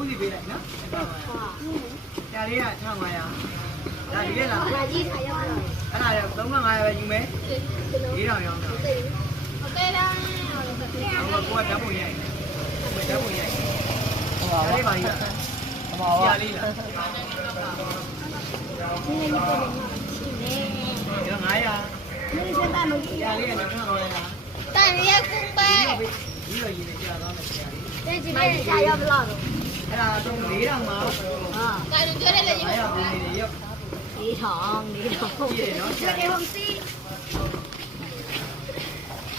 ဦးစီပေးလိုက်နော်။ဒါလေးက1500။ဒါဒီလေလား။ဒါကြီးထားရောက်တော့။အဲ့ဒါလည်း3500ပဲယူမယ်။4000ရောင်းတော့။ဟုတ်ကဲ့လား။ဟိုကဓာတ်ပုံရိုက်။ဓာတ်ပုံရိုက်။ဟိုပါလေးပါကြီးလား။ဟိုပါပါလေးလား။ဒီနေ့တော့900။ဒီစက်တာမကြည့်ရလေးက1500လား။တန်ရကုန်ပဲ။ဒီလိုရည်နေကြတော့မယ်ဆရာလေး။တဲ့ကြည့်ပဲဆရာရောက်ဘလောက်တော့အဲ့ဒါတော့4000မှာဟာဒါလည်းပြောတယ်လေရေ4000 4000 4000ဟုတ်ပြီနော်ဆရာလေးဟုတ်စီ